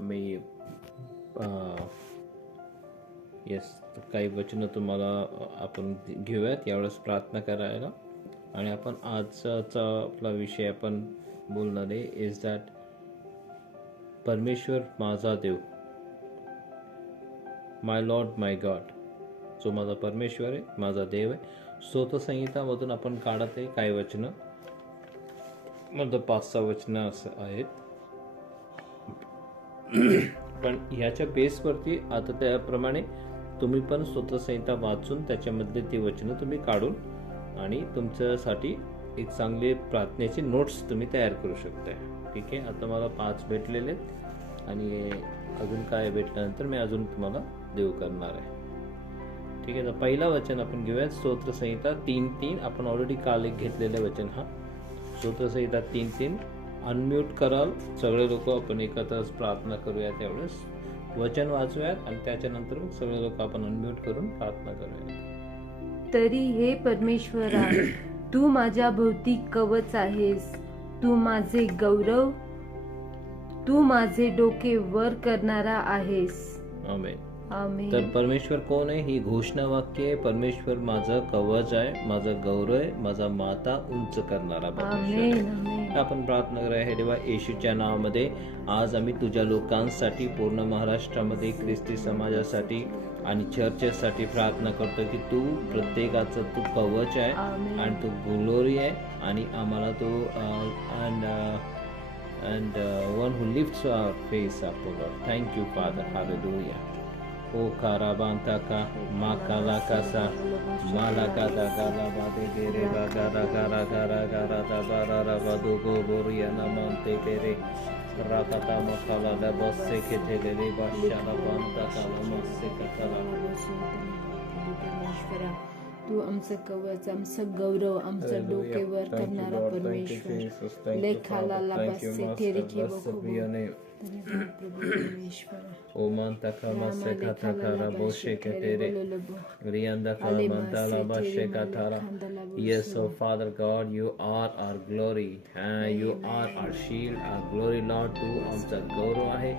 मी yes काही वचनं तुम्हाला आपण घेऊयात. यावेळेस प्रार्थना करायला. आणि आपण आजचा आपला विषय आपण बोलणार आहे इज दॅट परमेश्वर माझा देव माय लॉर्ड माय गॉड जो माझा परमेश्वर आहे माझा देव आहे. स्तोत्रसंहितामधून आपण काढत आहे काही वचनं. मधलं पाच सहा वचनं असं आहेत. पण ह्याच्या बेसवरती आता त्याप्रमाणे तुम्ही पण स्तोत्रसंहिता वाचून त्याच्यामधले ती वचनं तुम्ही काढून आणि तुमच्यासाठी एक चांगले प्रार्थनेचे नोट्स तुम्ही तयार करू शकताय. ठीक आहे? आता मला पाच भेटलेले आहेत आणि अजून काय भेटल्यानंतर मी अजून तुम्हाला देऊ करणार आहे. ठीक आहे? तर पहिला वचन आपण घेऊयात. स्तोत्रसंहिता तीन तीन. आपण ऑलरेडी काल एक घेतलेलं वचन हा. स्तोत्रसंहिता तीन तीन. अनम्यूट कराल. सगळे लोक आपण एकत्रच प्रार्थना करूया त्यावेळेस. वचन वाचूयात आणि त्याच्यानंतर मग सगळे लोक आपण अनम्यूट करून प्रार्थना करूयात तरी हे परमेश्वरा तू माझ्या भोवती कवच आहेस. तू माझे गौरव तू माझे डोके वर करणारा आहेस. आमेन तर परमेश्वर कोण आहे? ही घोषणा वाक्य आहे. परमेश्वर माझं कवच आहे माझा गौरव आहे माझा माता उंच करणारा परमेश्वर आपण प्रार्थना करूया हे देवा येशूच्या नावामध्ये आज आम्ही तुझ्या लोकांसाठी पूर्ण महाराष्ट्रामध्ये ख्रिस्ती समाजासाठी आणि चर्चेसाठी प्रार्थना करतो की तू प्रत्येकाचं तू कवच आहे आणि तू ग्लोरी आहे आणि आम्हाला तो and and one who lifts our face God thank you Father hallelujah गारा गारा गारा गारा दा बारा रा बादो गो बोरिया ना मानते गेरे राकाता मकाला दा बस्से के तेले रे बाशाला बांता काला मस्से कताला परमेश्वरा तू आमचं कवच आमचं गौरव आमचं डोकेवर करणारा परमेश्वर लेखाला लाबासे तेरे केवळ धन्यवाद प्रभू परमेश्वरा O manta kama se katakara boshe ketere. Rianda kala mandala bashe katara. Yes, oh Father God, you are our glory. Uh, you are our shield, our glory, Lord. तू आमचा गौरव आहे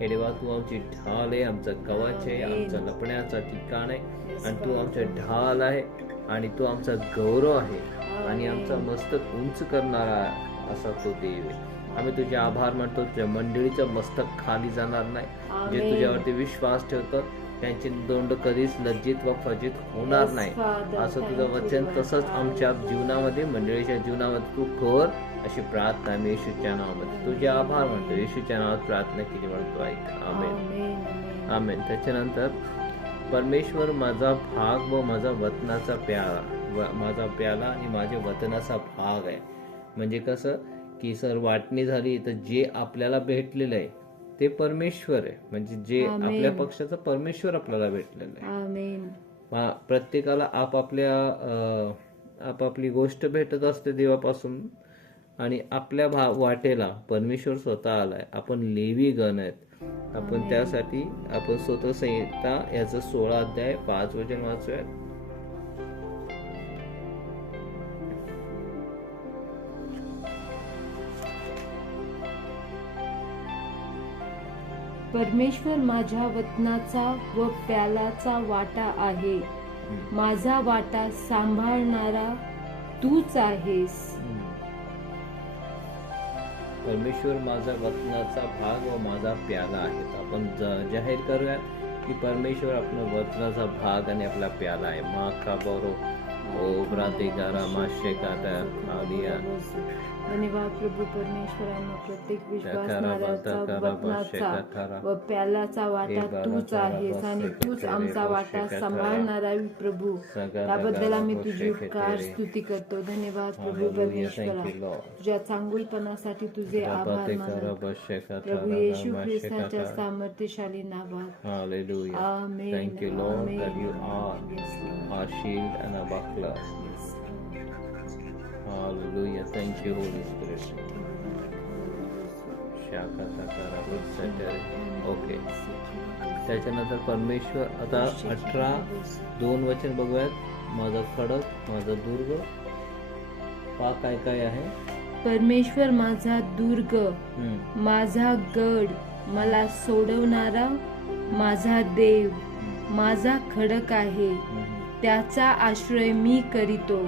हे देवा तू आमची ढाल आहे आमचं कवच आहे आमचं लपण्याचं ठिकाण आहे आणि तू आमच्या ढाल आहे आणि तू आमचा गौरव आहे आणि आमचा मस्तक उंच करणारा असा तो देव आहे आम्ही तुझे आभार मानतो. तुझ्या मंडळीचं मस्तक खाली जाणार नाही. जे तुझ्यावरती विश्वास ठेवतात त्यांची दोंड कधीच लज्जित व फजित होणार नाही. असं तुझं वचन तसंच आमच्या जीवनामध्ये मंडळीच्या जीवनामध्ये तू कर अशी प्रार्थना आम्ही येशूच्या नावामध्ये तुझे आभार मानतो. येशूच्या नावात प्रार्थना केली म्हणतो ऐक. आमेन. आमेन त्याच्यानंतर परमेश्वर माझा भाग व माझा वतनाचा प्याला माझा प्याला आणि माझ्या वतनाचा भाग आहे. म्हणजे कसं? की सर वाटणी झाली तर जे आपल्याला भेटलेलं आहे ते परमेश्वर आहे. म्हणजे जे. आपल्या पक्षाचा परमेश्वर आपल्याला भेटलेलं आहे. प्रत्येकाला आपापल्या आपापली गोष्ट भेटत असते देवापासून. आणि आपल्या भा वाटेला परमेश्वर स्वतः आलाय. आपण लेवी गण आहेत. आपण त्यासाठी आपण स्वतः संहिता याचं सोळा अध्याय पाच वचन वाचूया परमेश्वर माझ्या वतनाचा व प्यालाचा वाटा आहे. माझा वाटा सांभाळणारा तूच आहेस. परमेश्वर माझा वतनाचा भाग व माझा प्याला आहे आपण ज- जाहीर करूया की परमेश्वर आपला वतनाचा भाग आणि आपला प्याला आहे. मा का बरो काटा आलिया धन्यवाद प्रभू परमेश्वरांना प्रत्येक विश्वासणाऱ्याचा व प्यालाचा वाटा तूच आहेस आणि तूच आमचा वाटा सांभाळणारा प्रभू. त्याबद्दल आम्ही तुझी उपकार स्तुती करतो. धन्यवाद प्रभू परमेश्वरा. तुझ्या चांगुलपणासाठी तुझे आभार मानतो. प्रभू येशू ख्रिस्ताच्या सामर्थ्यशाली नावात. Hallelujah. Amen. Thank you, Are Yes. Hallelujah. Thank you, Holy Spirit. Okay त्याच्यानंतर परमेश्वर आता अठरा दोन वचन बघूयात माझा खडक माझा दुर्ग पा काय काय आहे परमेश्वर माझा दुर्ग. माझा गड मला सोडवणारा माझा देव माझा खडक आहे त्याचा आश्रय मी करीतो.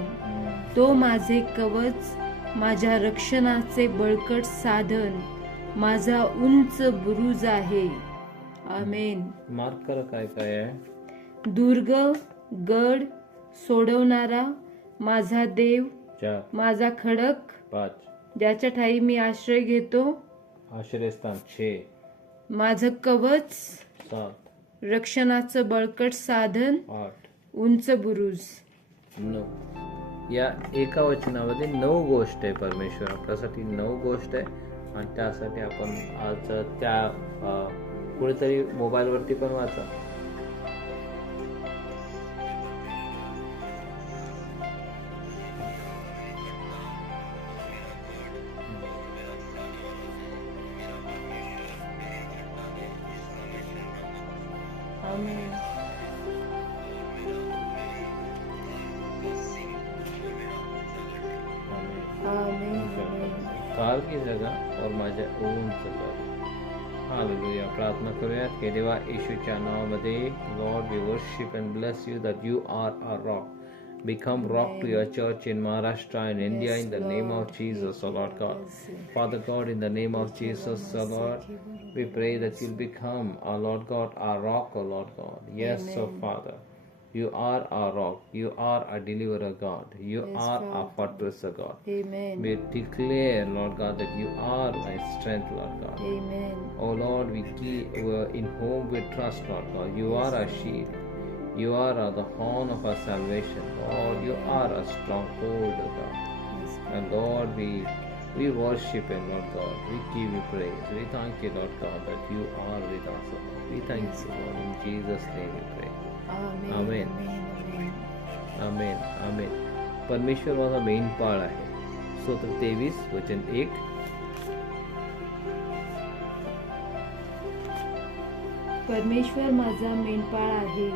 तो माझे कवच माझ्या रक्षणाचे बळकट साधन माझा उंच बुरुज आहे. आमेन. मार्क करा काय काय आहे. दुर्ग गड सोडवणारा माझा देव माझा खडक पाच. ज्याच्या ठाई मी आश्रय घेतो. आश्रयस्थान छे. माझं कवच सात. रक्षणाचं बळकट साधन आठ. उंच बुरुज. नऊ. या एका वचनामध्ये नऊ गोष्ट आहे परमेश्वर. आपल्यासाठी नऊ गोष्ट आहे. आणि त्यासाठी आपण आज त्या कुठेतरी मोबाईलवरती पण वाचा. काल की जगह और माझ्या उंच कर हालेलुया प्रार्थना करूयात हे देवा येशूच्या नावामध्ये lord we worship and bless you that you are are rock Become rock to your church in Maharashtra and India in the name of Jesus, O Lord God. Father God, in the name of Jesus, O Lord, we pray that you'll become, our Lord God, our rock, O Lord God. Yes, O Father. You are our rock. You are our deliverer, God. You are our fortress, God. Amen. We declare, Lord God, that you are my strength, Lord God. Amen. Oh Lord, we keep in whom we trust, Lord God. You are our shield. You are uh, the horn of our salvation. Lord, you are a stronghold, O God. And Lord, we we worship you, Lord God. We give you praise. We thank you, Lord God, that you are with us. We thank you, Lord. In Jesus' name we pray. Amen. Amen. Amen. Amen परमेश्वर माझा main पाळ आहे स्तोत्र तेवीस वचन एक परमेश्वर माझा मेंढपाळ आहे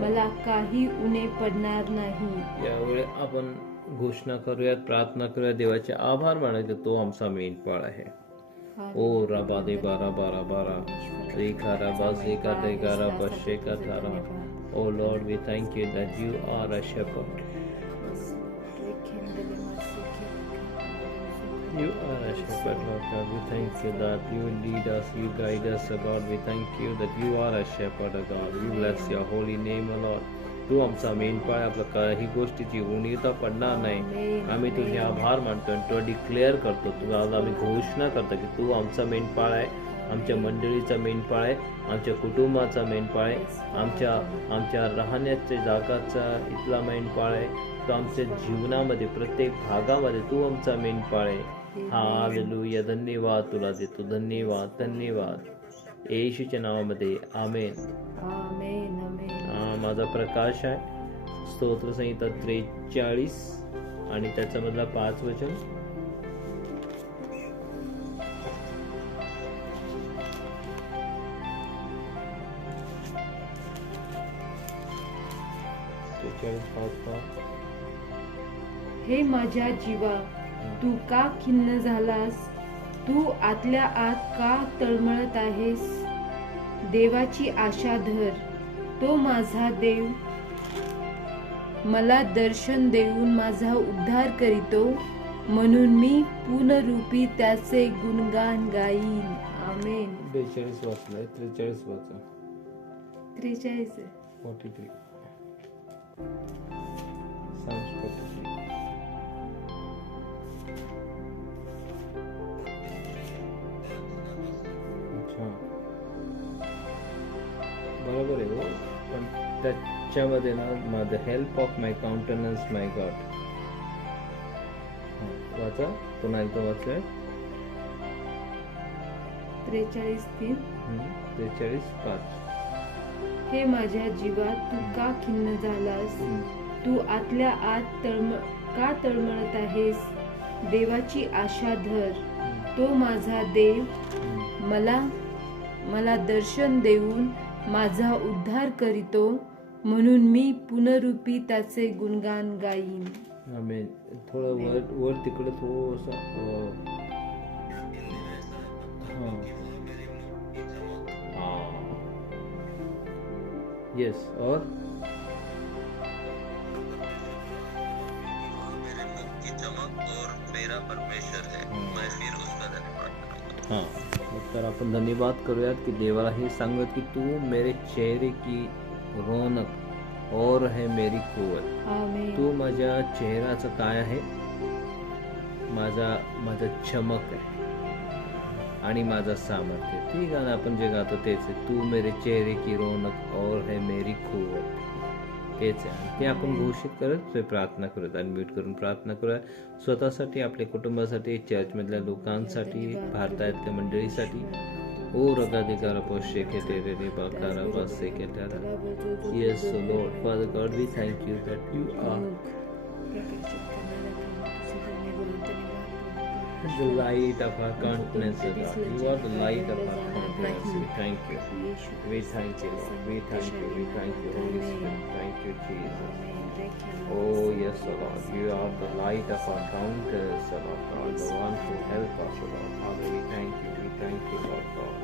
मला काही उणे पडणार नाही यावेळी आपण घोषणा करूयात प्रार्थना करूयात देवाचे आभार मानायचे तो आमचा मेन पाळ आहे ओ रबा दे बारा बारा बारा रेखा रबा सेका रेखा रबा शेका थारा O Lord we thank you that you are a shepherd You are a shepherd, Lord God. We thank you that you lead us, you guide us, O God. We thank you that you are a shepherd, O God. We bless your holy name, O Lord. तू आमचा मेनपाळ आपलं काही गोष्टीची उणीता पडणार नाही. आम्ही तुझे आभार मानतो आणि तो डिक्लेअर करतो. तुला आज आम्ही घोषणा करतो की तू आमचा मेनपाळ आहे आमच्या मंडळीचा मेनपाळ आहे आमच्या कुटुंबाचा मेनपाळ आहे आमच्या आमच्या राहण्याच्या जागाचा इथला मेनपाळ आहे. तो आमच्या जीवनामध्ये प्रत्येक भागामध्ये तू आमचा मेनपाळ आहे. हालेलुया धन्यवाद तुला देतो. धन्यवाद धन्यवाद. येशूच्या नावामध्ये आमेन हा माझा प्रकाश आहे. स्तोत्रसंहिता त्रेचाळीस आणि त्याच्यामधला पाच वचन. पाच. हे माझ्या जीवा तू का खिन्न झालास? तू आतल्या आत का तळमळत आहेस? देवाची आशा धर. तो माझा देव. मला दर्शन देऊन माझा उद्धार करीतो म्हणून मी पूर्णरूपी त्याचे गुणगान गाईन. आमेन. बेचाळीस वाचलाय त्रेचाळीस वाचा. त्रेचाळीस. Forty three. Psalms 43. अच्छा. बरोबर आहे हो. त्याच्यामध्ये ना the help of my countenance my God वाचा. पुन्हा एकदा वाचलंय त्रेचाळीस तीन. त्रेचाळीस पाच. हे माझ्या जीवा तू का खिन्न झालास? तू आतल्या आत तळम का तळमळत आहेस? देवाची आशा धर. तो माझा देव. मला मला दर्शन देऊन माझा उद्धार करीतो. म्हणून मी पुनरूपी त्याचे गुणगान गाईन. आम्ही थोडं वर वर तिकडे थोडंसं अं, हां. हाँ यस और? मेरे मुख की चमक और मेरा परमेश्वर है. मैं फिर उसका धन्यवाद करूंगा हां तर आपण धन्यवाद करूयात की देवाला हे सांगूयात की तू मेरे चेहरे की रौनक और है मेरी कुवत। तू माझ्या चेहऱ्याचं काय आहे? माझा माझा चमक आहे. आणि माझा सामर्थ्य. ती गाणं आपण जे गातो तेच आहे. तू मेरे चेहरे की रौनक और है मेरी कुवत. तेच आहे. आणि ते आपण घोषित करत ते प्रार्थना करूयात. अनम्यूट करून प्रार्थना करूया स्वतःसाठी आपल्या कुटुंबासाठी चर्चमधल्या लोकांसाठी भारतातल्या मंडळीसाठी Yes, so Lord, Father God, we thank you that you are the light of our countenance, God. You are the light of our countenance. We thank you. We thank you, Lord. We thank you. We thank you, Holy Spirit. Thank you, Jesus. Oh, yes, O Lord. You are the light of our countenance, Lord God, the one who helps us, Lord. Father, we thank you. We thank you, Lord God.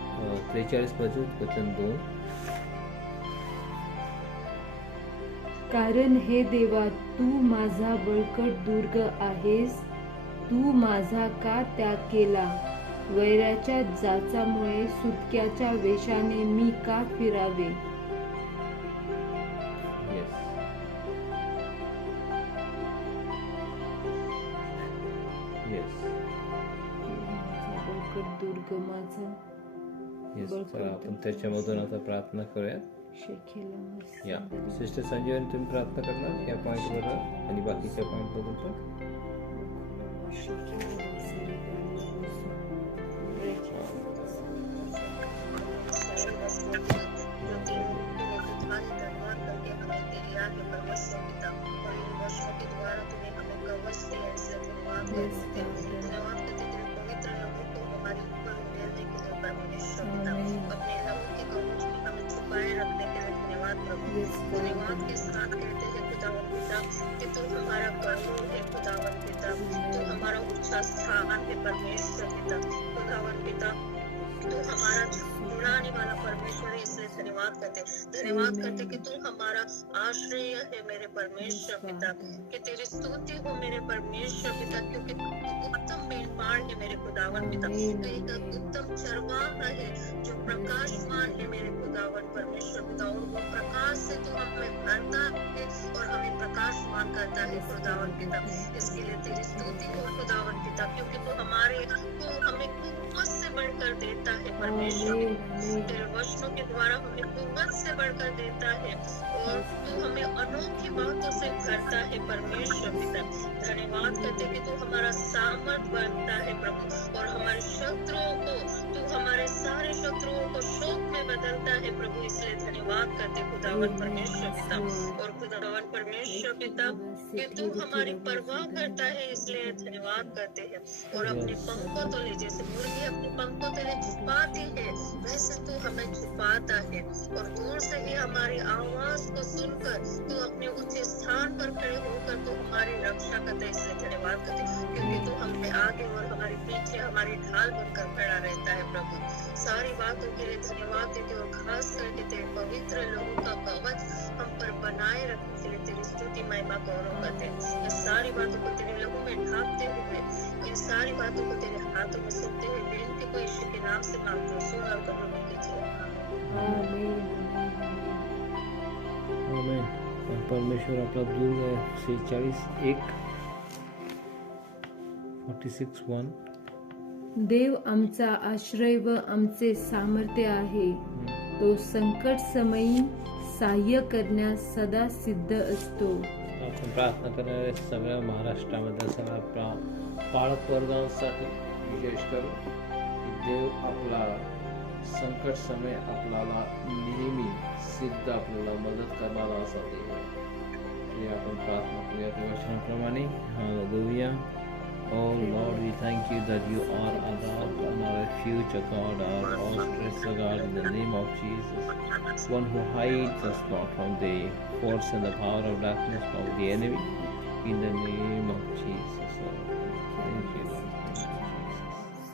त्रेचाळीसपासून वचन दोन. कारण हे देवा तू माझा बळकट दुर्ग आहेस. तू माझा का त्याग केला? वैराच्या जाचामुळे सुटक्याच्या वेशाने मी का फिरावे? बळकट दुर्ग माझा. येस तर आपण त्याच्यामधून आता प्रार्थना करूया शेखेला या सिस्टर संजीवनी तुम्ही प्रार्थना करणार या पॉईंटवर आणि बाकीच्या पॉईंटबद्दल परमेश्वर पिता खुदावन पिता तू हमारा गुणा आणि मला परमेश्वर है। धन्यवाद करते धन्यवाद करते कि तू हमारा आश्रय है मेरे परमेश्वर पिता। कि तेरी स्तुति हो मेरे परमेश्वर पिता क्योंकि उत्तम मेहमान है मेरे खुदावन पिता। एक उत्तम चरवाहा है जो प्रकाशमान है मेरे खुदावन परमेश्वर पिता। और वो प्रकाश से तू हमें भरता है और हमें प्रकाशमान करता है खुदावन पिता। इसके लिए तेरी स्तुति हो खुदावन पिता क्योंकि तू हमारे तू हमें से बढ़कर देता है परमेश्वर। तेरे वचनों के द्वारा हमें कुवत से बढ़कर देता है और तू हमें अनोखी बातों से भरता है परमेश्वर पिता। धन्यवाद करते कि तू हमारा सामर्थ बनता है प्रभु और हमारे शत्रुओं को तू हमारे सारे शत्रुओं को शोक में बदलता है प्रभु इसलिए धन्यवाद। करते खुदावन परमेश्वर पिता और खुदावन परमेश्वर पिता कि तू हमारी परवाह करता है इसलिए धन्यवाद करते हैं। और अपने पंखों तले जैसे मुर्गी अपने पंखों तले छुपाती है वैसे तू हमें छुपाता है। और दूर से ही हमारी आवाज़ को सुनकर तू अपने उच्च स्थान पर खड़े होकर तू हमारी रक्षा करता है इसलिए धन्यवाद करते क्योंकि तू हम आगे और हमारे पीछे हमारी ढाल बनकर खड़ा रहता है प्रभु। सारी बातों के लिए धन्यवाद देते और खास करके तेरे पवित्र लोगों का कवच हम पर बनाए रखने के लिए तेरी स्तुति महिमा गौरव करते हैं ये सारी बातों को तेरे लोगों में ढांपते हुए इन सारी बातों को तेरे हाथों में सौंपते हुए बेनती को यीशु के नाम से मांगते हैं सुन और कबूल कीजिए आमेन परमेश्वर आपला दूर सेहेचाळीस एक फोर्टी सिक्स वन देव आमचा आश्रय व आमचे सामर्थ्य आहे तो संकट समयी सहाय्य करण्यास सदा सिद्ध असतो. आपण प्रार्थना करणारे सगळ्या महाराष्ट्रामध्ये सगळ्या प्रा पाळक वर्गांसाठी विशेष करून की देव आपला संकट समय आपल्याला नेहमी सिद्ध आपल्याला मदत करणारा असा देव आहे. आपण प्रार्थना करूया त्या वचनाप्रमाणे. ओ thank you that you are God and our future God, our fortress, God, in the name of Jesus. One who hides us not from the force and the power of darkness of the enemy. In the name of Jesus, Lord. Thank you, Lord. Thank you, Jesus.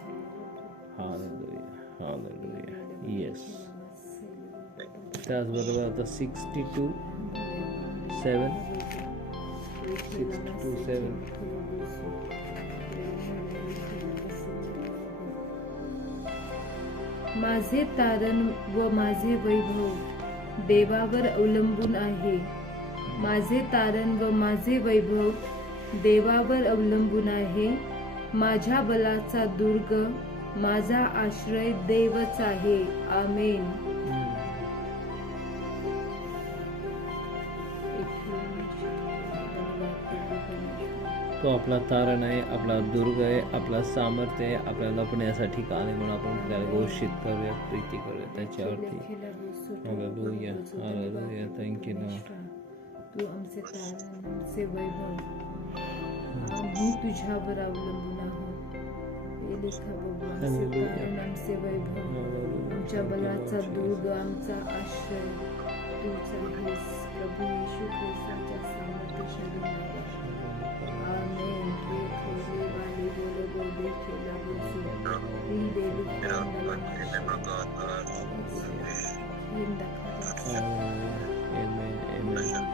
Hallelujah. Hallelujah. Yes. That's what about the 62 7. 62 7. माझे तारण व माझे वैभव देवावर अवलंबून आहे. माझे तारण व माझे वैभव देवावर अवलंबून आहे. माझ्या बलाचा दुर्ग माझा आश्रय देवच आहे. आमेन. तो आपला तारण आहे आपला दुर्ग आहे आपला सामर्थ्य आहे आपल्याला लपण्यासाठी ठिकाण आहे म्हणून आपण त्याला घोषित करूया प्रीती करूया त्याच्यावरती. थँक्यू तू आमचे तारण आमचे वैभव आम्ही तुझ्यावर अवलंबून आहोत आमचे तारण आमचे वैभव आमच्या बलाचा दुर्ग आमचा आश्रय तुमचा प्रभू येशू ख्रिस्ताच्या सामर्थ्यशाली मन तेरे लगातार Amen, amen.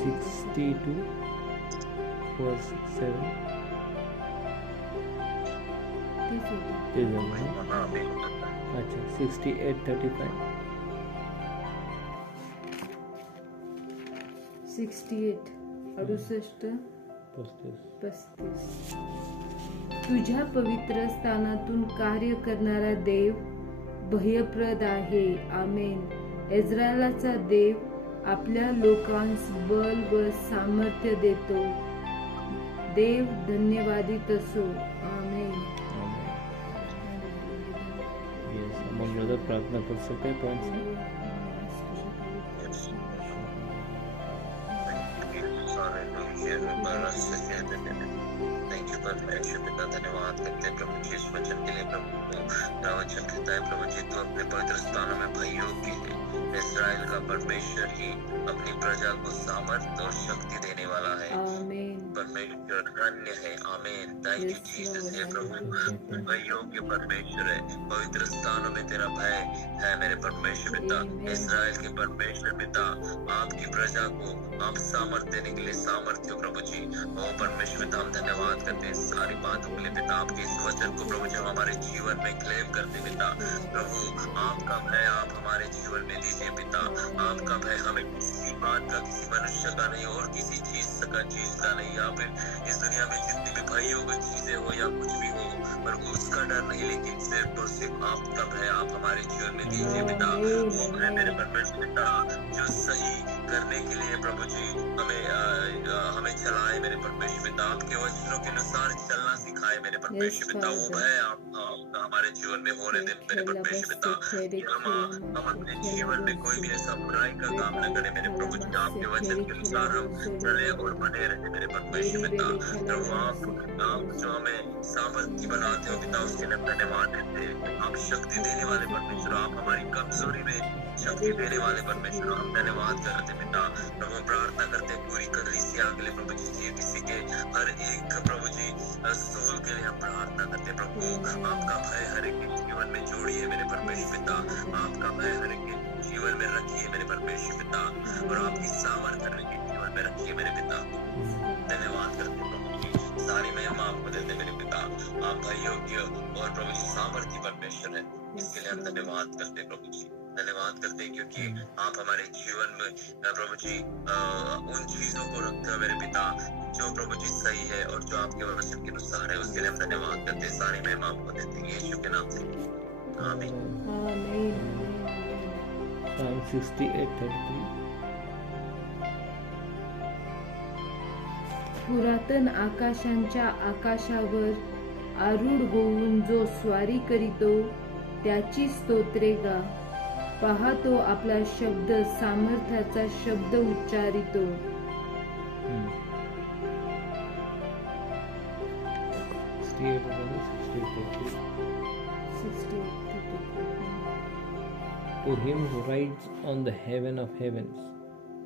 62 was 7 तेच होतं. ते झालं ना? अच्छा 68 35 सिक्स्टी एट अडुसष्ट पस्तीस. तुझ्या पवित्र स्थानातून कार्य करणारा देव भयप्रद आहे. आमेन. इस्रायलाचा देव आपल्या लोकांस बल व सामर्थ्य देतो. देव धन्यवादित असो. आमेन. मग प्रार्थना कर सकते हैं कौन सा थैंक यू परमेश्वर पिता धन्यवाद करते हैं प्रभु जी इस वचन के लिए प्रभु को प्रवचन कहता है प्रभु जी तो अपने पवित्र स्थानों में भाइयों के इसराइल का परमेश्वर ही अपनी प्रजा को सामर्थ्य और शक्ति देने वाला है परमेश्वर धन्य है आमीन थैंक यू जीसस हे प्रभु भाइयों के परमेश्वर है पवित्र स्थानों में तेरा भय है मेरे परमेश्वर पिता इसराइल के परमेश्वर पिता आपकी प्रजा को आप सामर्थ्य देने के लिए सामर्थ्य प्रभु जी ओ परमेश्वर पिता हम धन्यवाद करते हैं सारी बातों के लिए पिता आपके इस वचन को प्रभु जी हम हमारे जीवन में क्लेम करते पिता प्रभु आपका भय आप हमारे जीवन में दीजिए पिता आपका भय हमें किसी बात का किसी मनुष्य का नहीं और किसी चीज़ का चीज़ का नहीं या फिर इस दुनिया में जितनी भी भाइयों की चीज़ें हो या कुछ भी हो, पर उसका डर नहीं लेकिन सिर्फ़ और सिर्फ़ आप तब है, आप हमारे जीवन में दीजिए पिता। वो है मेरे परमेश्वर पिता जो सही करने के लिए प्रभु जी हमें परमेश्वर पिता आपके वचनों के अनुसार चलना सिखाए मेरे परमेश्वर पिता वो भय हमारे जीवन में होने दे मेरे परमेश्वर पिता हम हम अपने जीवन में कोई भी ऐसा बुराई का काम न करें। मेरे प्रभु जी आपके वचन के अनुसार हम चले और बने रहे मेरे परमेश्वर पिता प्रभु आप आप जो हमें सामर्थ्य बनाते हो पिता उसके लिए धन्यवाद देते आप शक्ति देने वाले परमेश्वर आप हमारी कमज़ोरी में शक्ति देने वाले परमेश्वर हम धन्यवाद करते पिता। प्रभु प्रार्थना करते पूरी कलीसिया के लिए प्रभु जी किसी के, हर एक प्रभु जी सोल के लिए हम प्रार्थना करते प्रभु, आपका भय हर एक जीवन में जोड़िए मेरे परमेश्वर पिता। आपका भय हर एक जीवन में रखिए मेरे परमेश्वर पिता। और आपकी सामर्थ्य हर एक जीवन में रखिए मेरे पिता। धन्यवाद करते प्रभु जी। सारी महिमा आपको देते मेरे पिता। आप भाई योग्य और प्रभु जी सामर्थ्य परमेश्वर है। इसके लिए हम धन्यवाद करते प्रभु जी। धन्यवाद करते हैं क्योंकि आप हमारे जीवन में प्रभु जी उन चीज़ों को रखते मेरे पिता, जो प्रभु जी सही है और जो आपके वचन के अनुसार है, उसके लिए हम धन्यवाद करते हैं, सारी महिमा आपको देते हैं, यीशु के नाम से। आमीन। Psalm 68 33 पुरातन आकाशांच्या आकाशावर आरूढ होऊन जो स्वारी करीतो त्याची स्तोत्रे गा पाहतो आपला शब्द सामर्थ्याचा शब्द उच्चारितो हम्म. 68 होतं ना, 68, 33. To him who rides on the heaven of heavens,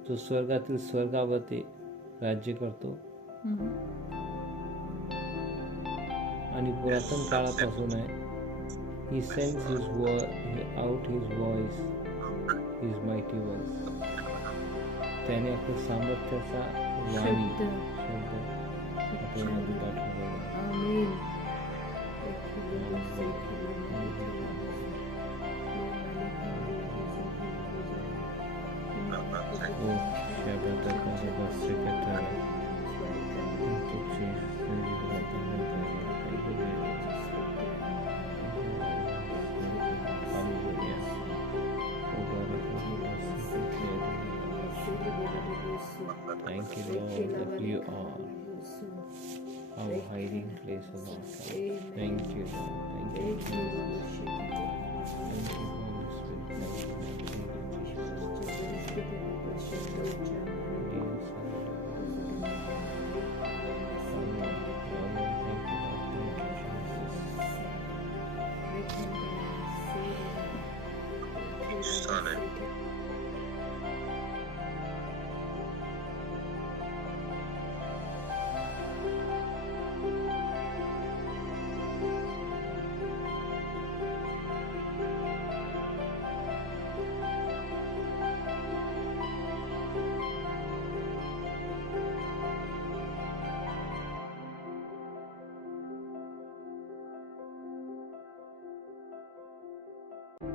जो स्वर्गातील स्वर्गावरती राज्य करतो आणि पुरातन काळापासून आहे He sends his word out his voice, his mighty voice. തേനെയൊക്കെ Samarth ശബ്ദം അപ്പോൾ Amen.